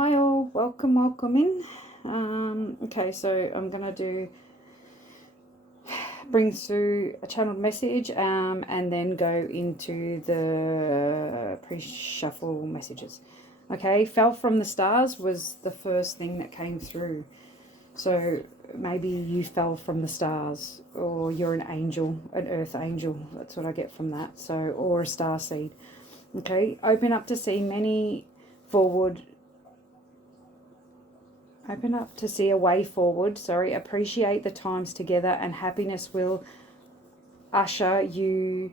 Hi all, welcome in. Okay, so I'm gonna bring through a channeled message and then go into the pre-shuffle messages. Okay, fell from the stars was the first thing that came through. So maybe you fell from the stars, or you're an angel, an earth angel. That's what I get from that. So, or a star seed. Okay, open up to see many forward. Open up to see a way forward. Appreciate the times together, and happiness will assure you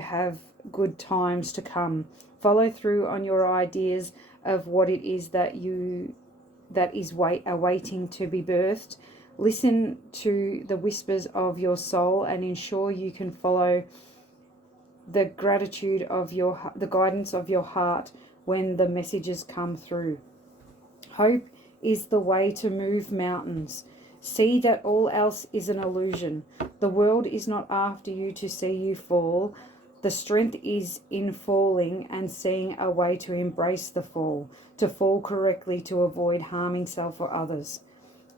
have good times to come. Follow through on your ideas of what it is that is awaiting to be birthed. Listen to the whispers of your soul and ensure you can follow the the guidance of your heart when the messages come through. Hope is the way to move mountains. See that all else is an illusion. The world is not after you to see you fall. The strength is in falling and seeing a way to embrace the fall, to fall correctly to avoid harming self or others.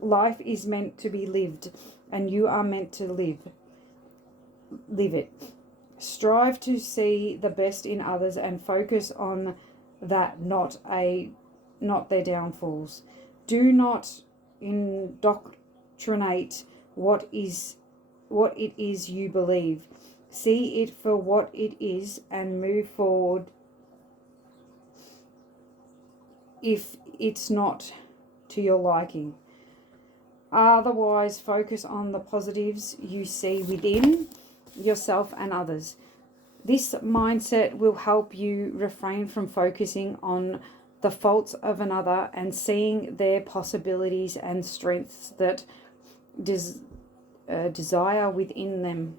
Life is meant to be lived, and you are meant to live it. Strive to see the best in others and focus on that, not their downfalls. Do not indoctrinate what it is you believe. See it for what it is and move forward if it's not to your liking. Otherwise, focus on the positives you see within yourself and others. This mindset will help you refrain from focusing on the faults of another and seeing their possibilities and strengths that desire within them.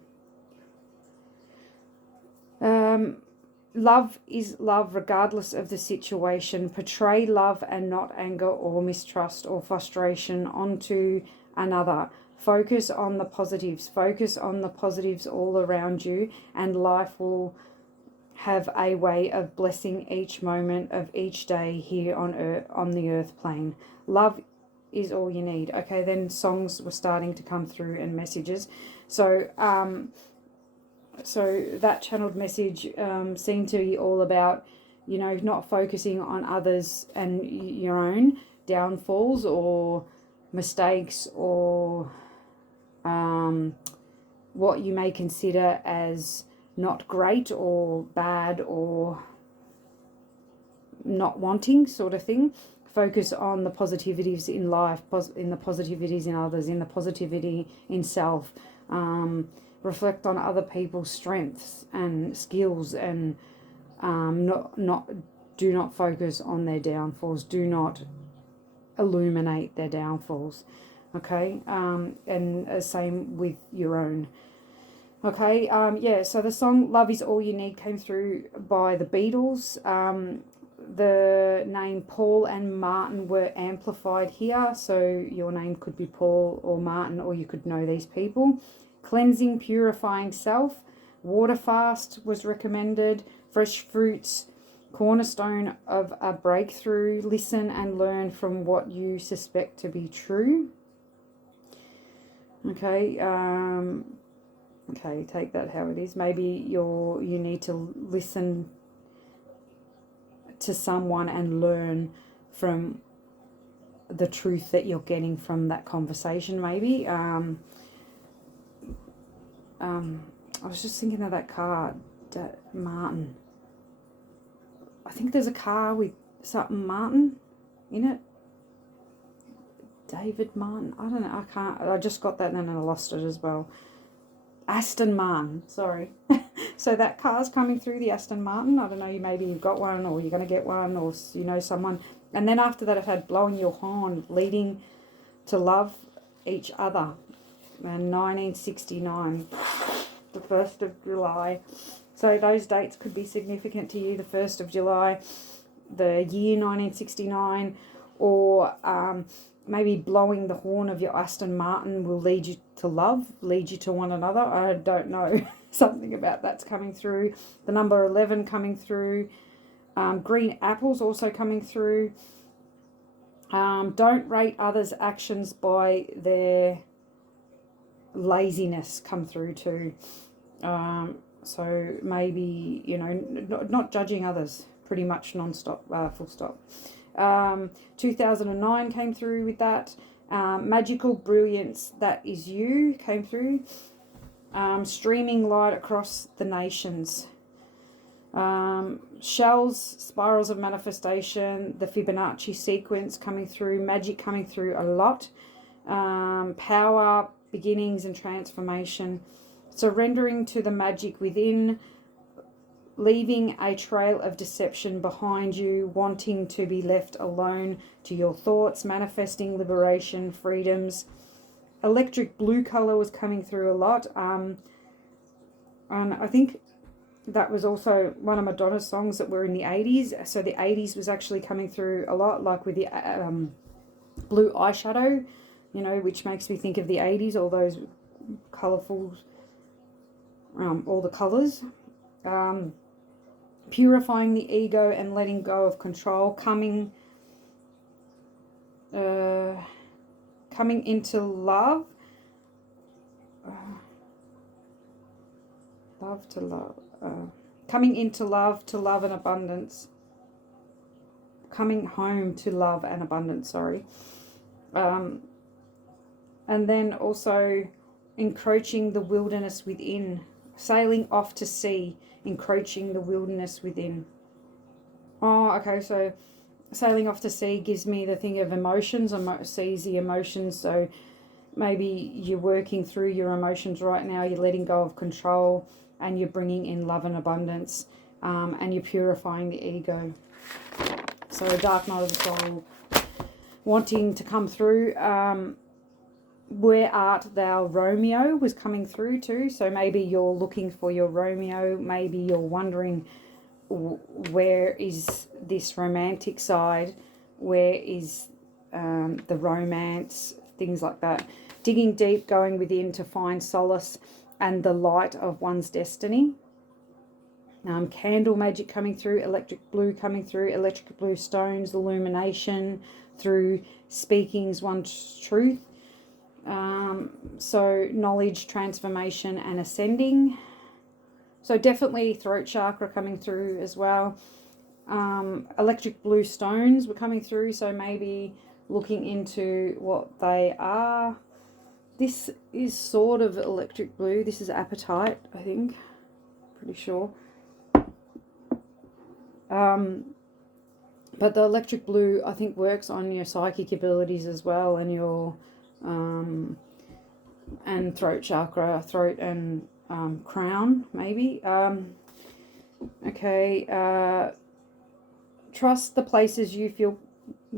Love is love regardless of the situation. Portray love and not anger or mistrust or frustration onto another. Focus on the positives. Focus on the positives all around you, and life will have a way of blessing each moment of each day here on earth, on the earth plane. Love is all you need. Okay, then songs were starting to come through and messages. So that channeled message seemed to be all about, not focusing on others and your own downfalls or mistakes or what you may consider as not great or bad or not wanting sort of thing. Focus on the positivities in life, in the positivities in others, in the positivity in self. Reflect on other people's strengths and skills, and do not focus on their downfalls. Do not illuminate their downfalls. Okay, and same with your own. Okay, so the song Love Is All You Need came through by the Beatles. The name Paul and Martin were amplified here, so your name could be Paul or Martin, or you could know these people. Cleansing, purifying self. Water fast was recommended. Fresh fruits, cornerstone of a breakthrough. Listen and learn from what you suspect to be true. Okay, take that how it is. Maybe you need to listen to someone and learn from the truth that you're getting from that conversation. Maybe I was just thinking of that car, Martin. I think there's a car with something Martin in it. David Martin. I don't know. I just got that and then I lost it as well. Aston Martin. Sorry. So that car's coming through, the Aston Martin. I don't know. Maybe you've got one, or you're going to get one, or you know someone. And then after that, it had blowing your horn, leading to love each other. And 1969, the 1st of July. So those dates could be significant to you. The 1st of July, the year 1969, or maybe blowing the horn of your Aston Martin will lead you to love, lead you to one another. I don't know. Something about that's coming through. The number 11 coming through. Green apples also coming through. Don't rate others' actions by their laziness come through too. So maybe, you know, not judging others, pretty much non-stop, full stop. 2009 came through with that. Magical brilliance, that is you, came through. Streaming light across the nations. Shells, spirals of manifestation, the Fibonacci sequence coming through, magic coming through a lot. Power, beginnings and transformation. Surrendering to the magic within, leaving a trail of deception behind you, wanting to be left alone to your thoughts, manifesting liberation, freedoms. Electric blue color was coming through a lot. And I think that was also one of Madonna's songs that were in the 80s. So the 80s was actually coming through a lot, like with the blue eyeshadow, you know, which makes me think of the 80s, all those colourful, all the colours. Purifying the ego and letting go of control, coming into love. Coming into love, to love and abundance. Coming home to love and abundance, sorry. And then also encroaching the wilderness within. Sailing off to sea, encroaching the wilderness within. Oh, okay, so sailing off to sea gives me the thing of emotions. Sees the emotions, so maybe you're working through your emotions right now, you're letting go of control, and you're bringing in love and abundance, and you're purifying the ego. So dark night of the soul wanting to come through. Where art thou, Romeo, was coming through too. So maybe you're looking for your Romeo. Maybe you're wondering, where is this romantic side? Where is the romance? Things like that. Digging deep, going within to find solace and the light of one's destiny. Candle magic coming through. Electric blue coming through. Electric blue stones. Illumination through speaking's one's truth. So knowledge, transformation and ascending. So definitely throat chakra coming through as well. Electric blue stones were coming through, so maybe looking into what they are. This is sort of electric blue. This is apatite, I think. Pretty sure. But the electric blue, I think, works on your psychic abilities as well, and your and throat chakra, throat and crown, maybe. Okay. Trust the places you feel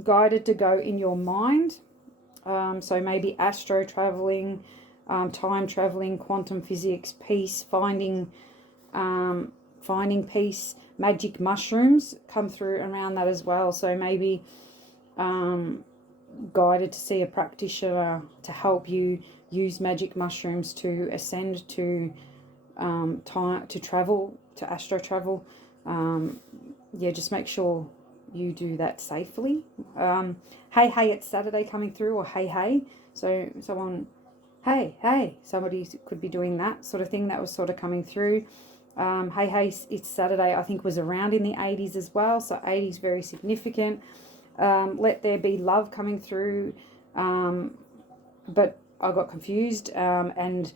guided to go in your mind. So maybe astro traveling, time traveling, quantum physics, peace, finding peace. Magic mushrooms come through around that as well. So maybe guided to see a practitioner to help you use magic mushrooms to ascend to time, to travel, to astro travel. Yeah, just make sure you do that safely. Hey, it's Saturday coming through, or hey. So someone, hey, somebody could be doing that sort of thing. That was sort of coming through. Hey, it's Saturday, I think was around in the 80s as well. So 80s very significant. Let there be love coming through. But I got confused. And,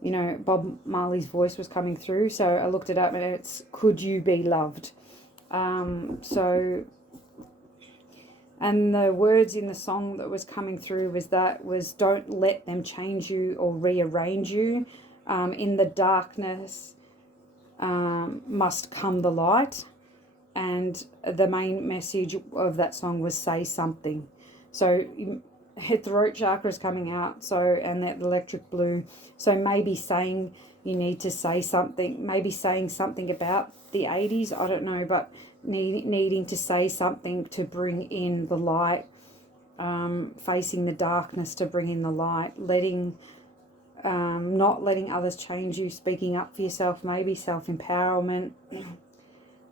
you know, Bob Marley's voice was coming through. So I looked it up and it's, could you be loved? And the words in the song that was coming through was don't let them change you or rearrange you. In the darkness must come the light. And the main message of that song was say something. So throat chakra is coming out. So, and that electric blue. So maybe saying you need to say something, maybe saying something about the 80s, I don't know, but needing to say something to bring in the light, facing the darkness to bring in the light, not letting others change you, speaking up for yourself, maybe self-empowerment.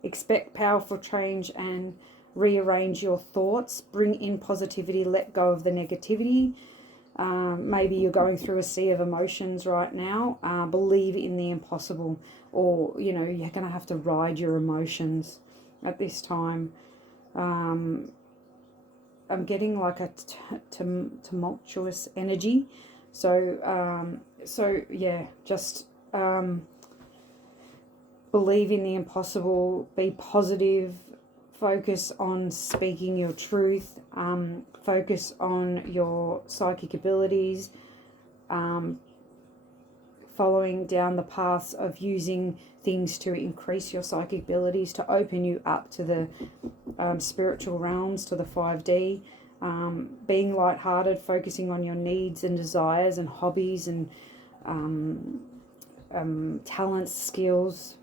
Expect powerful change and rearrange your thoughts. Bring in positivity. Let go of the negativity. Maybe you're going through a sea of emotions right now. Believe in the impossible, or you're going to have to ride your emotions at this time. I'm getting like a tumultuous energy. So yeah, just believe in the impossible. Be positive. Focus on speaking your truth. Focus on your psychic abilities. Following down the paths of using things to increase your psychic abilities, to open you up to the spiritual realms, to the 5D. Being lighthearted, focusing on your needs and desires and hobbies and talents, skills.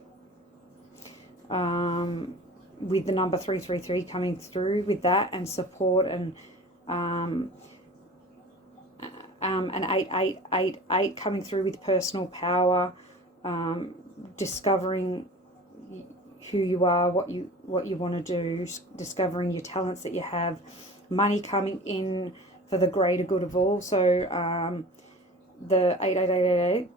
With the number 333 coming through with that, and support, and an 888 coming through with personal power, discovering who you are, what you want to do, discovering your talents that you have, money coming in for the greater good of all. So the 8888,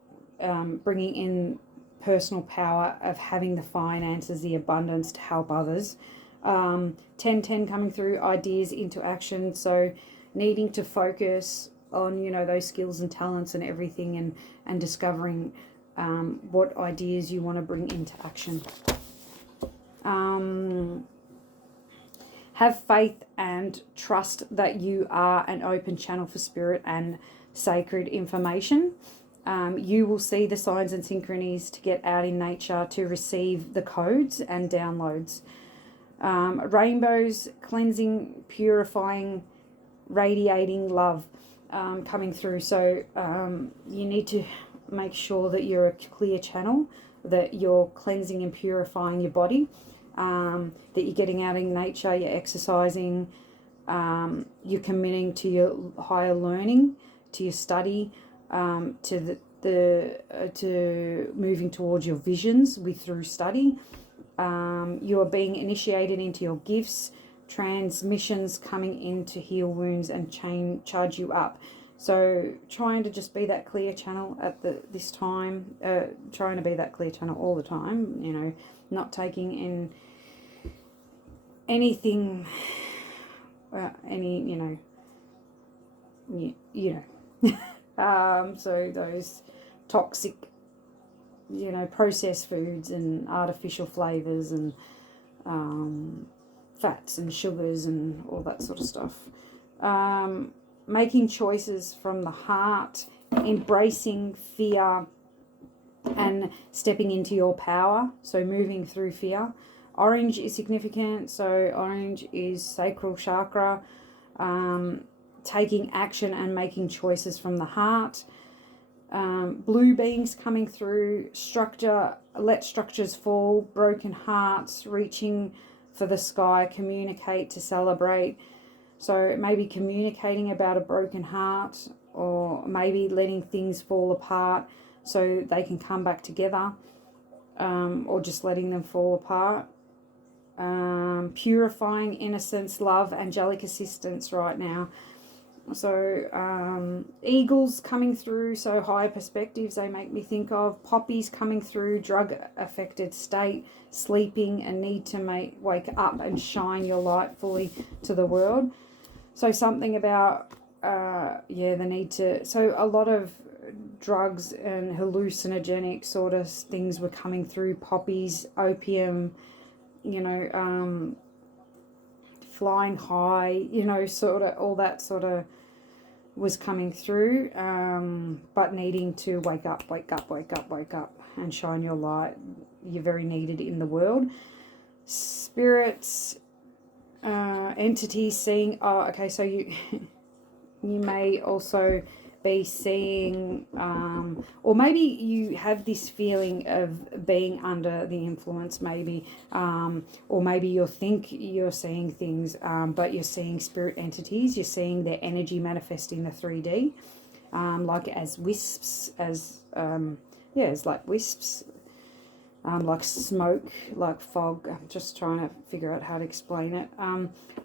bringing in personal power of having the finances, the abundance to help others. 1010 coming through, ideas into action. So needing to focus on those skills and talents and everything, and discovering what ideas you want to bring into action. Have faith and trust that you are an open channel for spirit and sacred information. You will see the signs and synchronies to get out in nature to receive the codes and downloads. Rainbows, cleansing, purifying, radiating love coming through. So you need to make sure that you're a clear channel, that you're cleansing and purifying your body, that you're getting out in nature, you're exercising, you're committing to your higher learning, to your study, to to moving towards your visions through study. You are being initiated into your gifts, transmissions coming in to heal wounds and charge you up. So trying to just be that clear channel at this time, trying to be that clear channel all the time, not taking in anything, so those toxic, processed foods and artificial flavors and fats and sugars and all that sort of stuff. Making choices from the heart, embracing fear and stepping into your power, so moving through fear. Orange is significant, so orange is sacral chakra, taking action and making choices from the heart. Blue beings coming through, structure, let structures fall, broken hearts, reaching for the sky, communicate to celebrate. So maybe communicating about a broken heart, or maybe letting things fall apart so they can come back together, or just letting them fall apart. Purifying innocence, love, angelic assistance right now. So eagles coming through, so higher perspectives they make me think of. Poppies coming through, drug affected state, sleeping and need to wake up and shine your light fully to the world. So something about the need to, so a lot of drugs and hallucinogenic sort of things were coming through. Poppies, opium, flying high, sort of all that sort of was coming through, but needing to wake up and shine your light. You're very needed in the world. Spirits, entities seeing, so you may also be seeing, or maybe you have this feeling of being under the influence, maybe, or maybe you think you're seeing things, but you're seeing spirit entities, you're seeing their energy manifest in the 3D, like as wisps, it's like wisps, like smoke, like fog. I'm just trying to figure out how to explain it.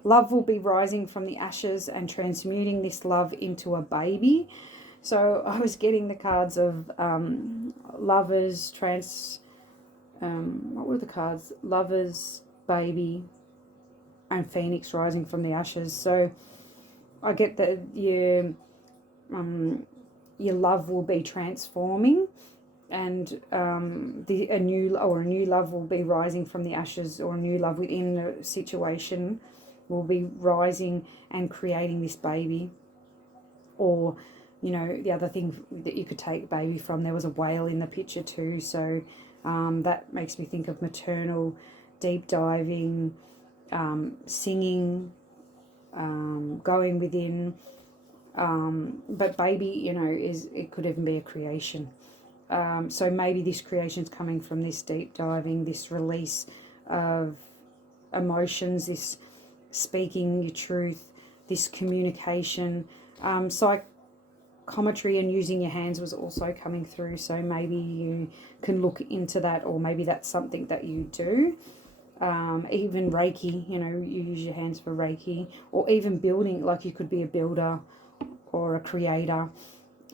Love will be rising from the ashes and transmuting this love into a baby. So I was getting the cards of lovers, what were the cards? Lovers, baby, and phoenix rising from the ashes. So I get that your love will be transforming, and a new love will be rising from the ashes, or a new love within the situation will be rising and creating this baby. Or, you know, the other thing that you could take baby from, there was a whale in the picture too, so that makes me think of maternal, deep diving, singing, going within. But baby, you know, it could even be a creation. So maybe this creation's coming from this deep diving, this release of emotions, this speaking your truth, this communication. Psychometry and using your hands was also coming through, so maybe you can look into that, or maybe that's something that you do. Even Reiki, you know, you use your hands for Reiki, or even building, like you could be a builder or a creator.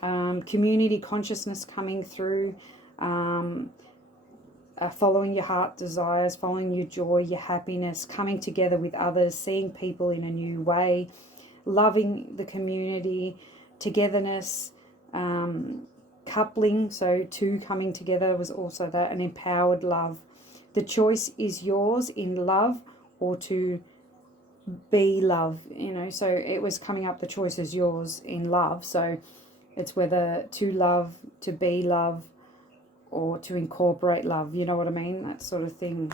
Community consciousness coming through, following your heart desires, following your joy, your happiness, coming together with others, seeing people in a new way, loving the community, togetherness, coupling, so two coming together was also that, an empowered love. The choice is yours in love or to be love, you know, so it was coming up, the choice is yours in love, so it's whether to love, to be love, or to incorporate love, you know what I mean, that sort of thing.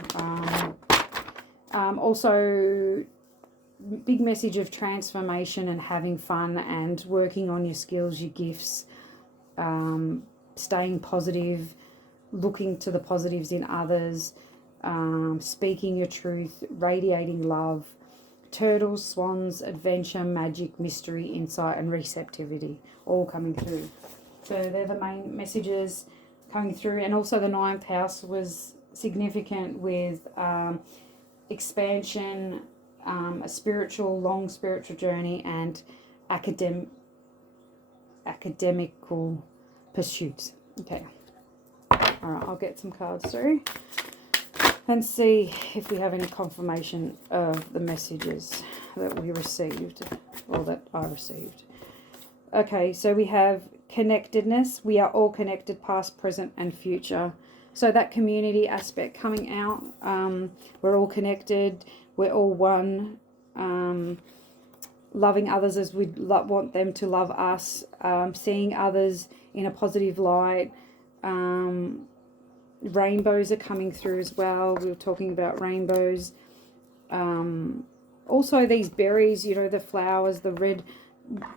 Also, big message of transformation and having fun and working on your skills, your gifts, staying positive, looking to the positives in others, speaking your truth, radiating love. Turtles, swans, adventure, magic, mystery, insight, and receptivity, all coming through. So they're the main messages coming through. And also the 9th house was significant with expansion, a long spiritual journey, and academical pursuits. Okay. All right, I'll get some cards through and see if we have any confirmation of the messages that we received, or that I received. Okay, so we have connectedness. We are all connected, past, present, and future. So that community aspect coming out. We're all connected. We're all one. Loving others as we want them to love us. Seeing others in a positive light. Rainbows are coming through as well. We were talking about rainbows. Also these berries, you know, the flowers, the red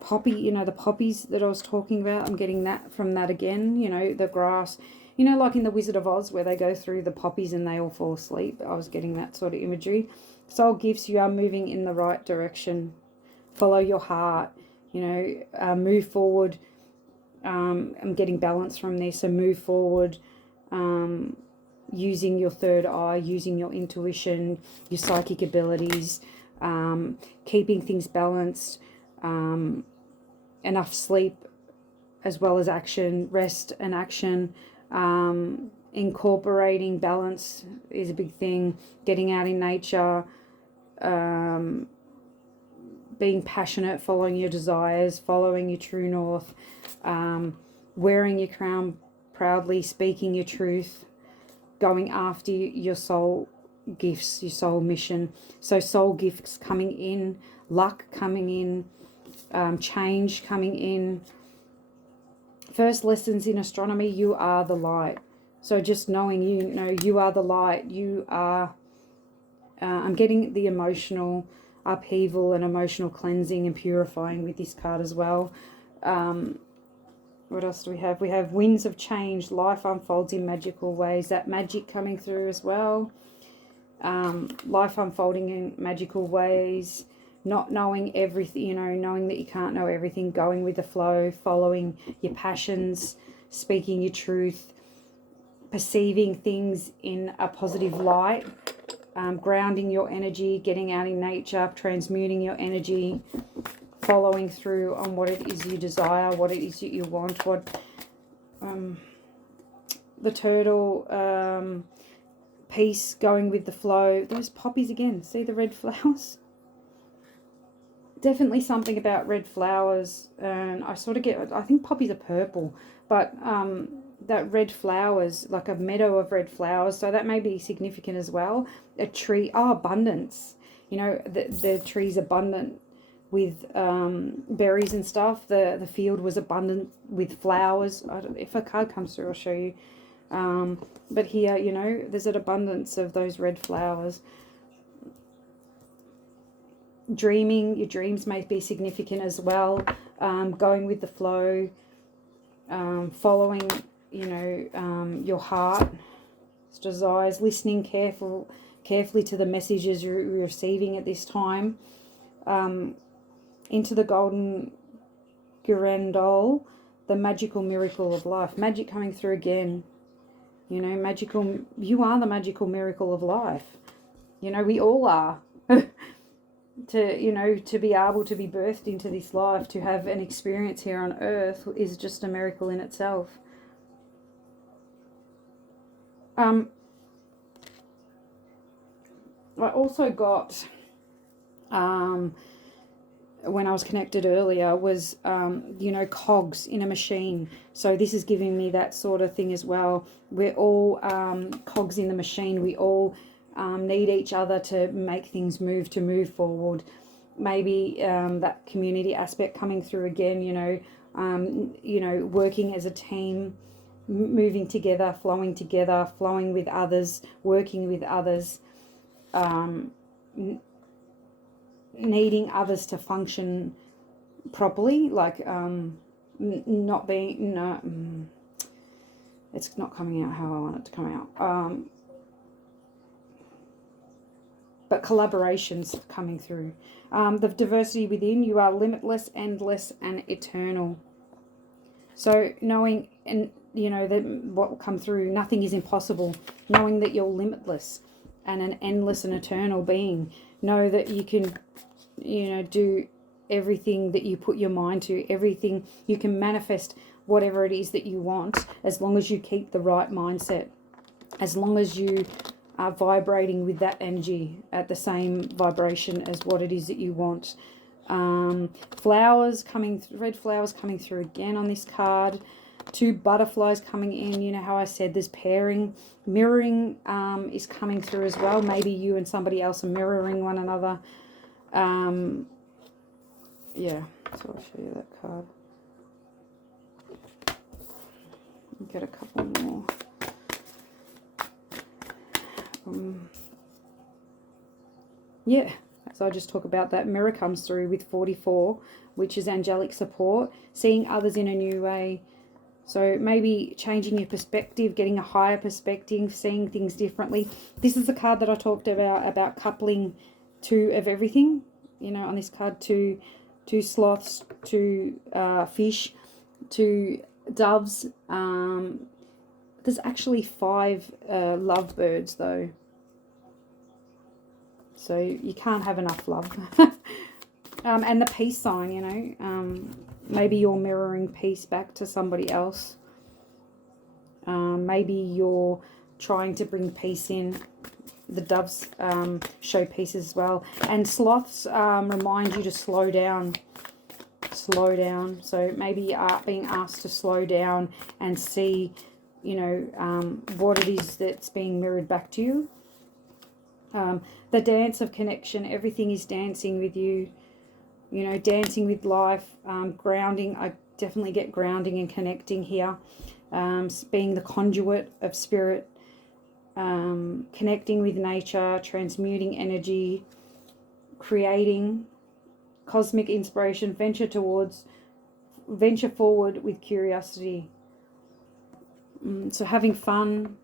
poppy, you know, the poppies that I was talking about. I'm getting that from that again, you know, the grass, you know, like in the Wizard of Oz where they go through the poppies and they all fall asleep. I was getting that sort of imagery. Soul gifts, you are moving in the right direction. Follow your heart, you know, move forward. I'm getting balance from this, so move forward. Using your third eye, using your intuition, your psychic abilities, keeping things balanced, enough sleep as well as action, rest and action, incorporating balance is a big thing, getting out in nature, being passionate, following your desires, following your true north, wearing your crown proudly, speaking your truth, going after your soul gifts, your soul mission. So soul gifts coming in, luck coming in, change coming in. First lessons in astronomy, you are the light. So just knowing, you know, you are the light. You are, I'm getting the emotional upheaval and emotional cleansing and purifying with this card as well. What else do we have? We have winds of change. Life unfolds in magical ways. That magic coming through as well. Life unfolding in magical ways. Not knowing everything, you know, knowing that you can't know everything. Going with the flow. Following your passions. Speaking your truth. perceiving things in a positive light, grounding your energy, getting out in nature, transmuting your energy, following through on what it is you desire, what it is that you want, what the turtle, peace, going with the flow. Those poppies again, see the red flowers? Definitely something about red flowers, and I sort of get, I think poppies are purple, but that red flowers, like a meadow of red flowers, so that may be significant as well. A tree, abundance, you know, the tree's abundant with berries and stuff. The field was abundant with flowers. If a card comes through, I'll show you. But here, you know, there's an abundance of those red flowers. Dreaming, your dreams may be significant as well. Going with the flow, following, you know, your heart desires, listening carefully to the messages you're receiving at this time. Into the golden girandole, the magical miracle of life. Magic coming through again. You know, magical, you are the magical miracle of life. You know, we all are. To, you know, to be able to be birthed into this life, to have an experience here on earth is just a miracle in itself. I also got, when I was connected earlier, was, you know, cogs in a machine. So this is giving me that sort of thing as well. We're all cogs in the machine. We all need each other to make things move, to move forward. Maybe that community aspect coming through again, you know, working as a team, moving together, flowing with others, working with others, needing others to function properly, like not being, no, it's not coming out how I want it to come out. But collaborations coming through. The diversity within, you are limitless, endless, and eternal. So knowing, and you know, that what will come through, nothing is impossible. Knowing that you're limitless and an endless and eternal being. Know that you can, you know, do everything that you put your mind to, everything. You can manifest whatever it is that you want, as long as you keep the right mindset, as long as you are vibrating with that energy at the same vibration as what it is that you want. Flowers coming, red flowers coming through again on this card. 2 butterflies coming in. You know how I said there's pairing. Mirroring is coming through as well. Maybe you and somebody else are mirroring one another. Yeah, so I'll show you that card. I'll get a couple more. Yeah, so I just talk about that. Mirror comes through with 44, which is angelic support, seeing others in a new way. So maybe changing your perspective, getting a higher perspective, seeing things differently. This is the card that I talked about coupling 2 of everything. You know, on this card, two sloths, 2 fish, 2 doves. There's actually 5 lovebirds though. So you can't have enough love. And the peace sign, you know. Maybe you're mirroring peace back to somebody else. Maybe you're trying to bring peace in. The doves show peace as well. And sloths remind you to slow down. Slow down. So maybe you are being asked to slow down and see, you know, what it is that's being mirrored back to you. The dance of connection, everything is dancing with you, you know, dancing with life, grounding. I definitely get grounding and connecting here, being the conduit of spirit, connecting with nature, transmuting energy, creating cosmic inspiration, venture forward with curiosity. So having fun,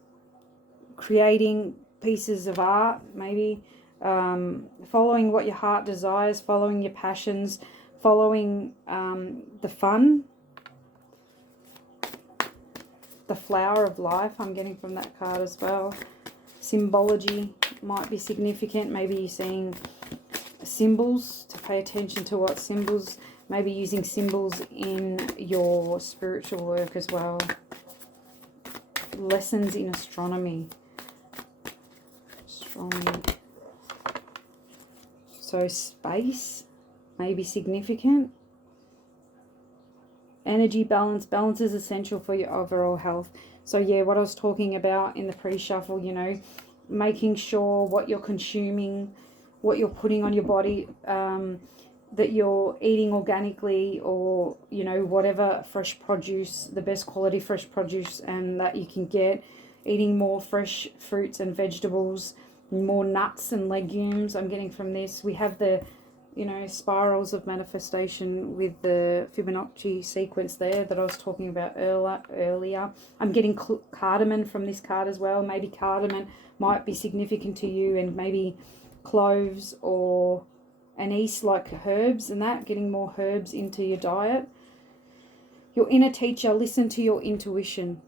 creating pieces of art, maybe following what your heart desires, following your passions, following the fun, the flower of life I'm getting from that card as well. Symbology might be significant. Maybe you're seeing symbols, to pay attention to what symbols, maybe using symbols in your spiritual work as well. Lessons in astronomy. So space may be significant. Energy balance. Balance is essential for your overall health. So yeah, what I was talking about in the pre-shuffle, you know, making sure what you're consuming, what you're putting on your body, that you're eating organically, or, you know, whatever fresh produce, the best quality fresh produce and that you can get. Eating more fresh fruits and vegetables, more nuts and legumes I'm getting from this. We have the, you know, spirals of manifestation with the Fibonacci sequence there that I was talking about earlier. I'm getting cardamom from this card as well. Maybe cardamom might be significant to you, and maybe cloves or anise, like herbs and that, getting more herbs into your diet. Your inner teacher, listen to your intuition.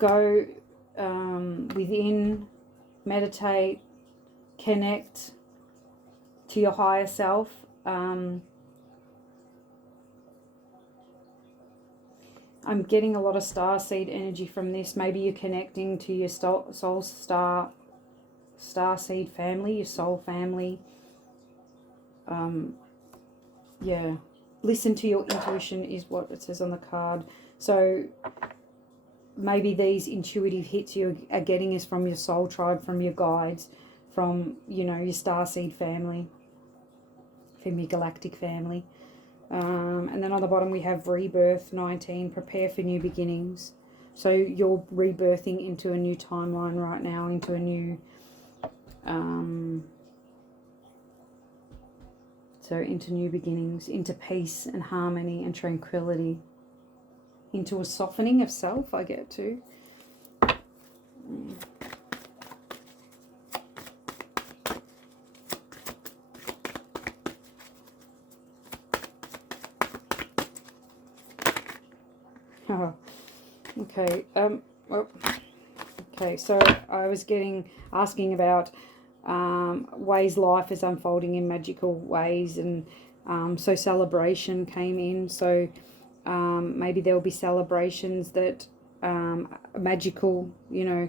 Go within, meditate, connect to your higher self. I'm getting a lot of star seed energy from this. Maybe you're connecting to your soul star seed family, your soul family. Yeah, listen to your intuition is what it says on the card. So maybe these intuitive hits you are getting is from your soul tribe, from your guides, from, you know, your starseed family, from your galactic family. And then on the bottom we have rebirth 19, prepare for new beginnings. So you're rebirthing into a new timeline right now, into a new, into new beginnings, into peace and harmony and tranquility, into a softening of self, I get too. Oh, okay. Well, okay. So I was asking about ways life is unfolding in magical ways, and so celebration came in. So maybe there will be celebrations that magical, you know,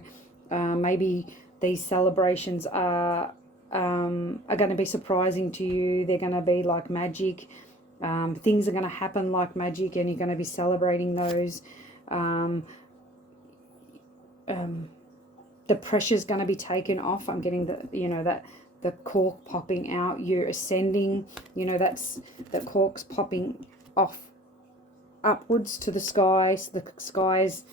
maybe these celebrations are going to be surprising to you. They're going to be like magic. Things are going to happen like magic, and you're going to be celebrating those. The pressure's going to be taken off. I'm getting the, you know, that the cork popping out. You're ascending. You know, that's the cork's popping off upwards to the sky. So the sky's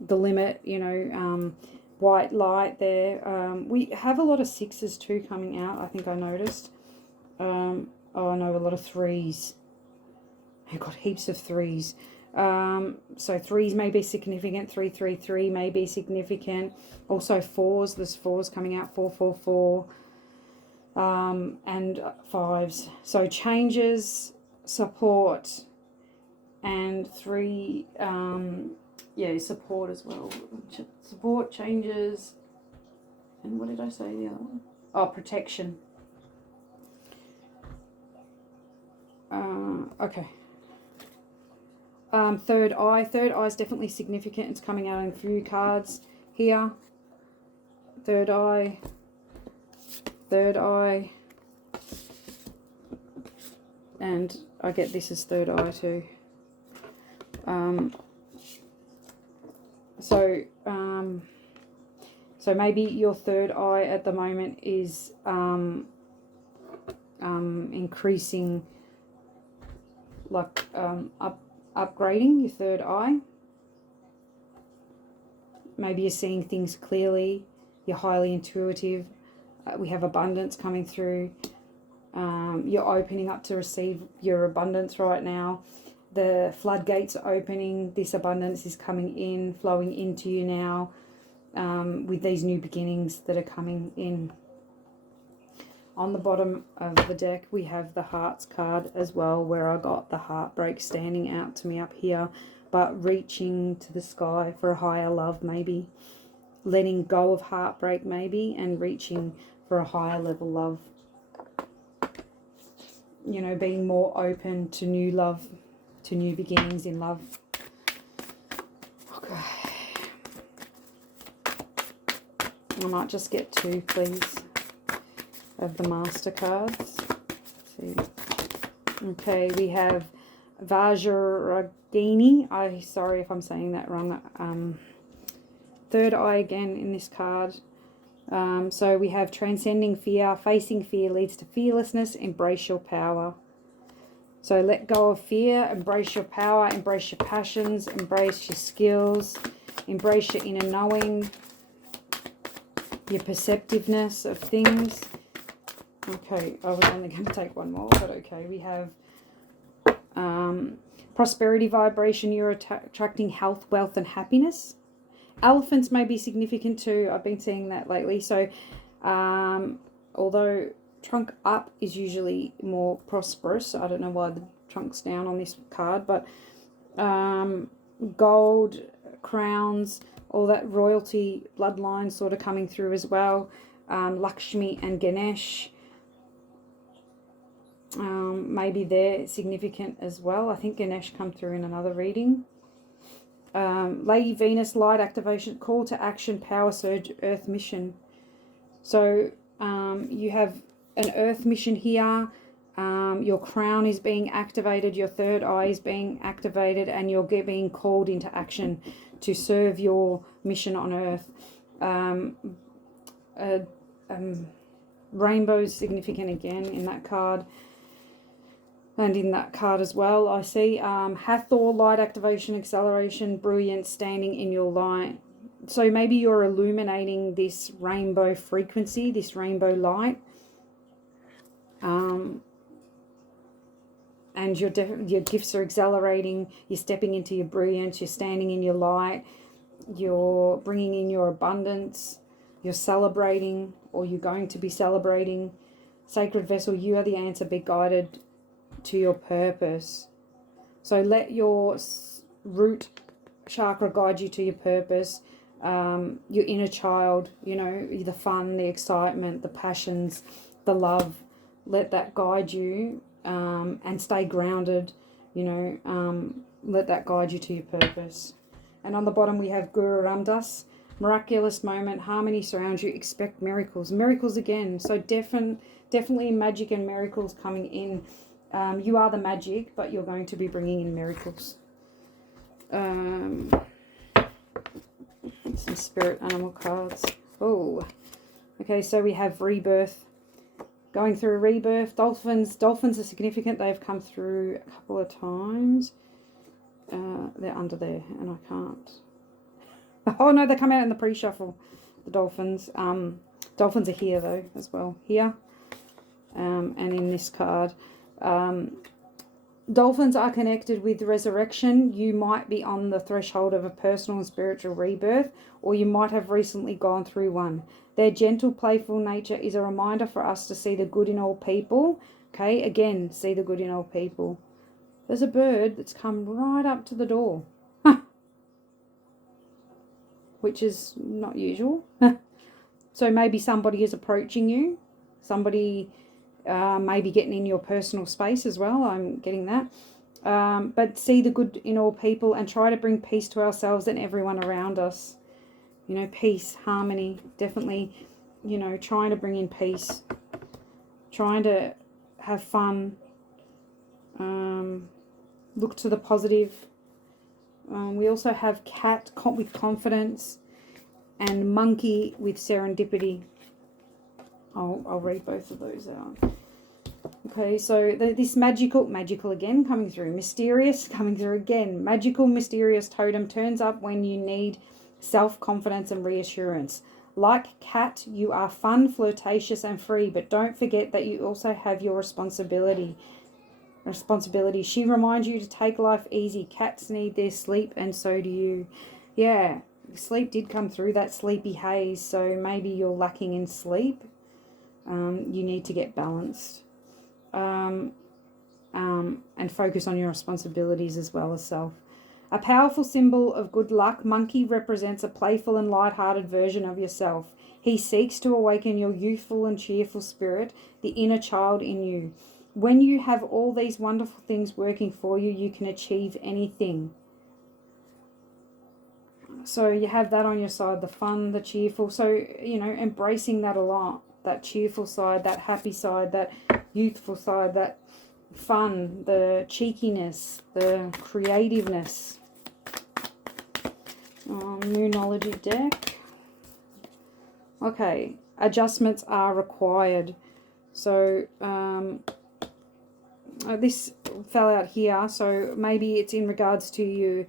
the limit. You know, white light there. We have a lot of sixes too coming out. I think I noticed. Oh no, a lot of threes. I've got heaps of threes. So threes may be significant. 333 may be significant. Also fours. There's fours coming out. 444. And fives. So changes, support, and three. Yeah, support as well. Support, changes, and what did I say the other one? Oh, protection. Okay. Third eye. Third eye is definitely significant. It's coming out in a few cards here. Third eye. Third eye. And I get this as third eye too. So maybe your third eye at the moment is increasing, like upgrading your third eye. Maybe you're seeing things clearly. You're highly intuitive. We have abundance coming through. You're opening up to receive your abundance right now. The floodgates are opening. This abundance is coming in, flowing into you now, with these new beginnings that are coming in. On the bottom of the deck, we have the Hearts card as well, where I got the heartbreak standing out to me up here. but reaching to the sky for a higher love, maybe. Letting go of heartbreak, maybe, and reaching for a higher level love. You know, being more open to new love, to new beginnings in love. Okay. I might just get 2, please, of the Master cards. Let's see. Okay, we have Vajragini. Sorry if I'm saying that wrong. Third eye again in this card. So we have transcending fear. Facing fear leads to fearlessness. Embrace your power. So let go of fear. Embrace your power. Embrace your passions. Embrace your skills. Embrace your inner knowing. Your perceptiveness of things. Okay, I was only going to take one more, but okay. We have prosperity vibration. You're attracting health, wealth, and happiness. Elephants may be significant too. I've been seeing that lately. So although trunk up is usually more prosperous, I don't know why the trunk's down on this card, but gold, crowns, all that royalty bloodline sort of coming through as well. Lakshmi and Ganesh, maybe they're significant as well. I think Ganesh come through in another reading. Lady Venus, light activation, call to action, power surge, earth mission. So you have an earth mission here. Your crown is being activated, your third eye is being activated, and you're being called into action to serve your mission on earth. Rainbow's significant again in that card. And in that card as well, I see Hathor, light activation, acceleration, brilliance, standing in your light. So maybe you're illuminating this rainbow frequency, this rainbow light. And your gifts are accelerating. You're stepping into your brilliance. You're standing in your light. You're bringing in your abundance. You're celebrating, or you're going to be celebrating. Sacred vessel, you are the answer. Be guided to your purpose. So let your root chakra guide you to your purpose. Your inner child, you know, the fun, the excitement, the passions, the love. Let that guide you, and stay grounded, you know. Let that guide you to your purpose. And on the bottom we have Guru Ramdas. Miraculous moment, harmony surrounds you, expect miracles. Miracles again. So definitely magic and miracles coming in. You are the magic, but you're going to be bringing in miracles. Some spirit animal cards. Oh, okay, so we have rebirth. Going through a rebirth. Dolphins are significant. They've come through a couple of times. They're under there, and I can't. Oh, no, they come out in the pre-shuffle, the dolphins. Dolphins are here, though, as well. Here. And in this card. Dolphins are connected with resurrection. You might be on the threshold of a personal and spiritual rebirth, or you might have recently gone through one. Their gentle, playful nature is a reminder for us to see the good in all people. Okay, again, see the good in all people. There's a bird that's come right up to the door, which is not usual. So maybe somebody is approaching you. Somebody maybe getting in your personal space as well. I'm getting that. But see the good in all people and try to bring peace to ourselves and everyone around us. You know, peace, harmony, definitely, you know, trying to bring in peace, trying to have fun, look to the positive. We also have cat with confidence and monkey with serendipity. I'll read both of those out. Okay, so this magical again coming through. Mysterious coming through again. Magical, mysterious totem turns up when you need self-confidence and reassurance. Like cat, you are fun, flirtatious and free, but don't forget that you also have your responsibility. She reminds you to take life easy. Cats need their sleep and so do you. Yeah, sleep did come through, that sleepy haze, so maybe you're lacking in sleep. You need to get balanced. And focus on your responsibilities as well as self. A powerful symbol of good luck, monkey represents a playful and light-hearted version of yourself. He seeks to awaken your youthful and cheerful spirit, the inner child in you. When you have all these wonderful things working for you, you can achieve anything. So you have that on your side, the fun, the cheerful. So, you know, embracing that a lot, that cheerful side, that happy side, that youthful side, that fun, the cheekiness, the creativeness. Moonology deck. Okay, adjustments are required. So this fell out here, so maybe it's in regards to your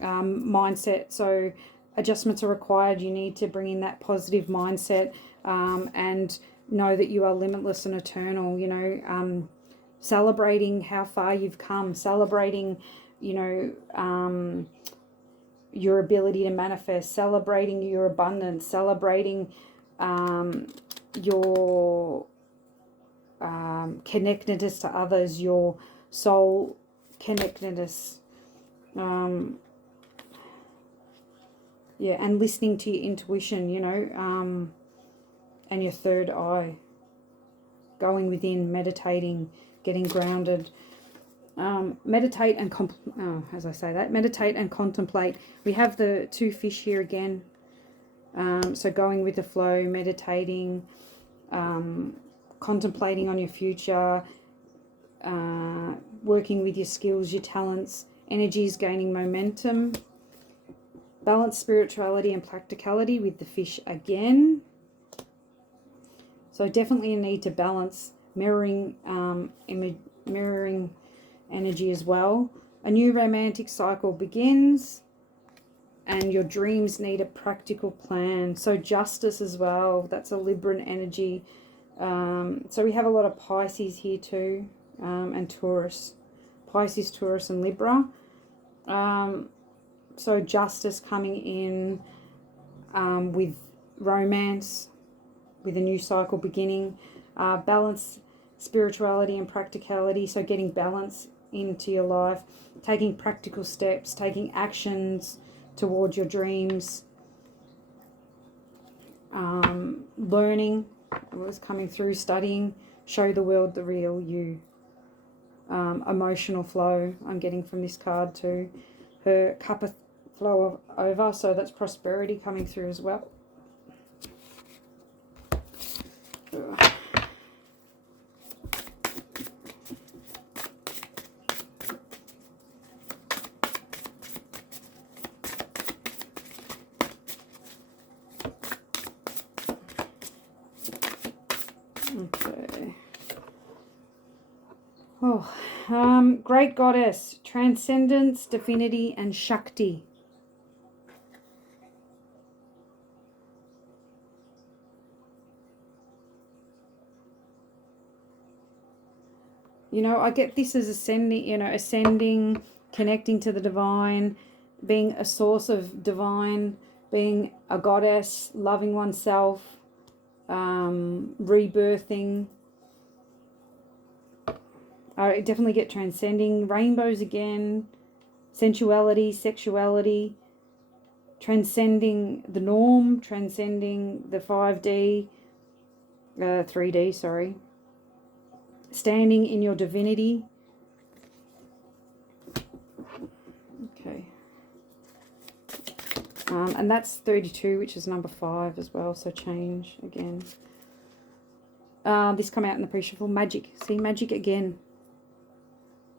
mindset. So adjustments are required. You need to bring in that positive mindset and know that you are limitless and eternal. You know, celebrating how far you've come, celebrating, you know, your ability to manifest, celebrating your abundance, celebrating your connectedness to others, your soul connectedness. Yeah, and listening to your intuition, you know, and your third eye. Going within, meditating, getting grounded. Meditate and meditate and contemplate. We have the two fish here again. So going with the flow, meditating, contemplating on your future, working with your skills, your talents, energies gaining momentum. Balance spirituality and practicality with the fish again. So definitely a need to balance mirroring energy as well. A new romantic cycle begins, and your dreams need a practical plan. So justice as well, that's a Libran energy. So we have a lot of Pisces here too, and Taurus. Pisces, Taurus and Libra. So justice coming in with romance, with a new cycle beginning. Balance spirituality and practicality, so getting balance into your life, taking practical steps, taking actions towards your dreams, learning, what's coming through, studying, show the world the real you. Emotional flow, I'm getting from this card too. Her cup of flow over, so that's prosperity coming through as well. Okay. Great goddess, transcendence, divinity, and Shakti. You know, I get this as ascending, connecting to the divine, being a source of divine, being a goddess, loving oneself, rebirthing. I definitely get transcending, rainbows again, sensuality, sexuality, transcending the norm, transcending the 3D, sorry. Standing in your divinity. Okay. And that's 32, which is number 5 as well, so change again. This come out in the pre-shuffle. Magic. See, magic again.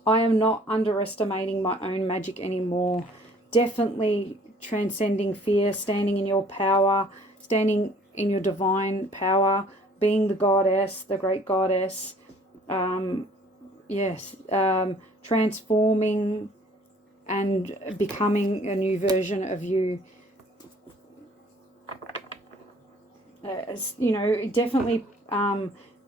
I am not underestimating my own magic anymore. Definitely transcending fear, standing in your power, standing in your divine power, being the goddess, the great goddess. Transforming and becoming a new version of you. Definitely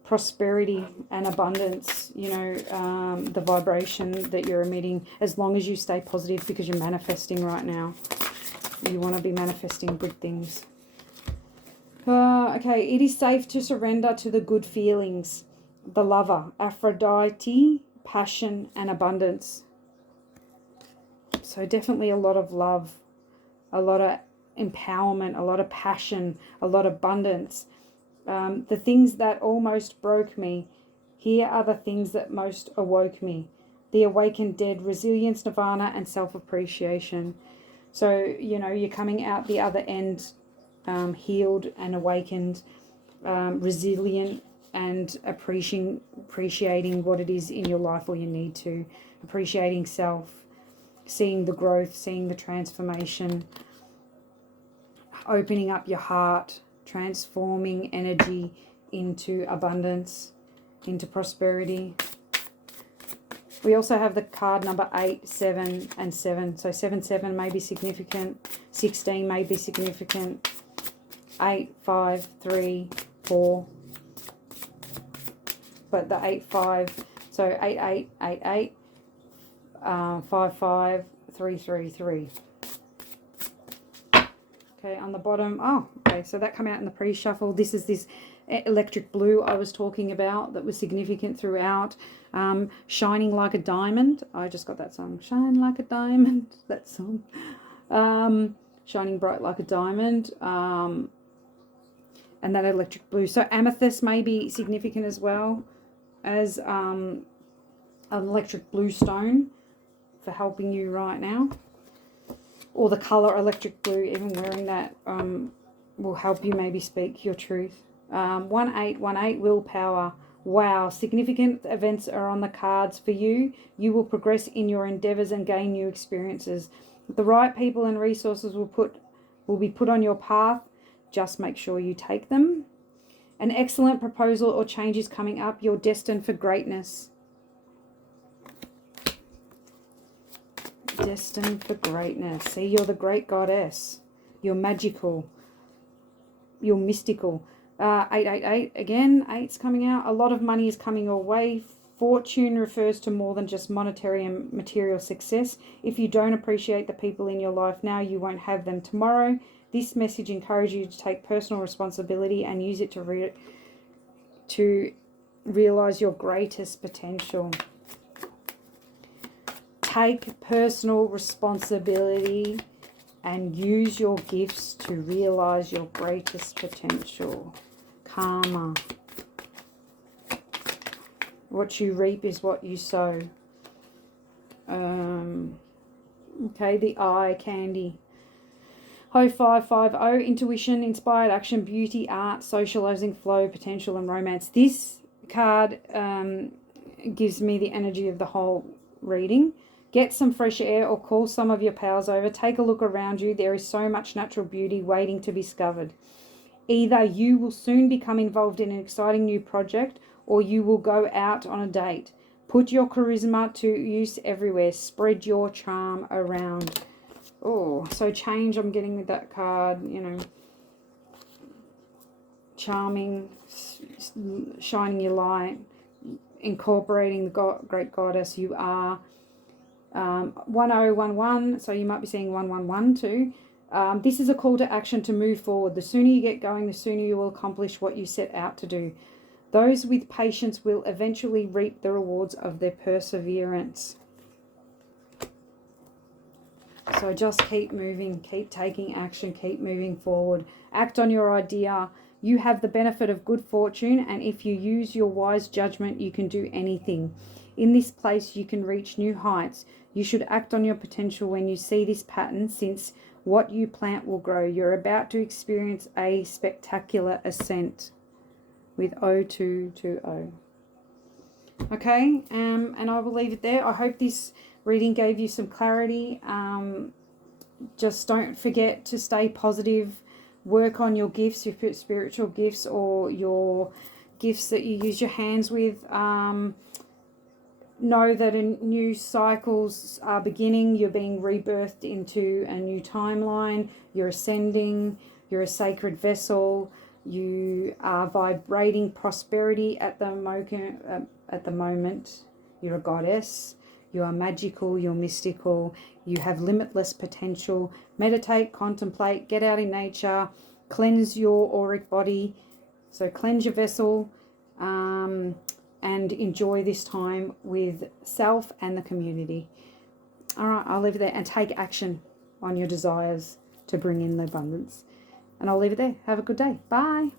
prosperity and abundance, the vibration that you're emitting, as long as you stay positive, because you're manifesting right now. You want to be manifesting good things. Okay, it is safe to surrender to the good feelings. The lover, Aphrodite, passion and abundance. So definitely a lot of love, a lot of empowerment, a lot of passion, a lot of abundance. The things that almost broke me, here are the things that most awoke me. The awakened dead, resilience, nirvana, and self-appreciation. So, you know, you're coming out the other end healed and awakened, resilient, and appreciating what it is in your life, or you need to. Appreciating self, seeing the growth, seeing the transformation, opening up your heart, transforming energy into abundance, into prosperity. We also have the card number 8, 7, and 7. So 7 may be significant, 16 may be significant, 8, 5, 3, 4. But the 8, 5, so 8, 8, 8, 8, 5, 5, 3, 3, 3. Okay, on the bottom, oh, okay, so that come out in the pre-shuffle. This is this electric blue I was talking about that was significant throughout. Shining like a diamond. I just got that song. Shine like a diamond. That song. Shining bright like a diamond. And that electric blue. So amethyst may be significant as well as an electric blue stone for helping you right now. Or the colour electric blue, even wearing that will help you maybe speak your truth. 1818 willpower. Wow, significant events are on the cards for you. You will progress in your endeavours and gain new experiences. The right people and resources will be put on your path. Just make sure you take them. An excellent proposal or change is coming up. You're destined for greatness. Destined for greatness. See, you're the great goddess. You're magical. You're mystical. 888 again. 8's coming out. A lot of money is coming your way. Fortune refers to more than just monetary and material success. If you don't appreciate the people in your life now, you won't have them tomorrow. This message encourages you to take personal responsibility and use it to realize your greatest potential. Take personal responsibility and use your gifts to realize your greatest potential. Karma. What you reap is what you sow. Okay, the eye candy. Ho 550, intuition, inspired action, beauty, art, socializing, flow, potential, and romance. This card gives me the energy of the whole reading. Get some fresh air or call some of your pals over. Take a look around you. There is so much natural beauty waiting to be discovered. Either you will soon become involved in an exciting new project or you will go out on a date. Put your charisma to use everywhere. Spread your charm around. Oh, so change I'm getting with that card, you know. Charming, shining your light, incorporating the great goddess you are. 1011, so you might be seeing 111 too. This is a call to action to move forward. The sooner you get going, the sooner you will accomplish what you set out to do. Those with patience will eventually reap the rewards of their perseverance. So just keep moving, keep taking action, keep moving forward. Act on your idea. You have the benefit of good fortune, and if you use your wise judgment, you can do anything. In this place, you can reach new heights. You should act on your potential when you see this pattern, since what you plant will grow. You're about to experience a spectacular ascent with 0220. Okay, and I will leave it there. I hope this reading gave you some clarity. Just don't forget to stay positive. Work on your gifts, your spiritual gifts, or your gifts that you use your hands with. Know that new cycles are beginning. You're being rebirthed into a new timeline. You're ascending. You're a sacred vessel. You are vibrating prosperity at the moment. You're a goddess. You are magical. You're mystical. You have limitless potential. Meditate, contemplate, get out in nature, cleanse your auric body. So cleanse your vessel. And enjoy this time with self and the community. All right, I'll leave it there, and take action on your desires to bring in the abundance. And I'll leave it there. Have a good day. Bye.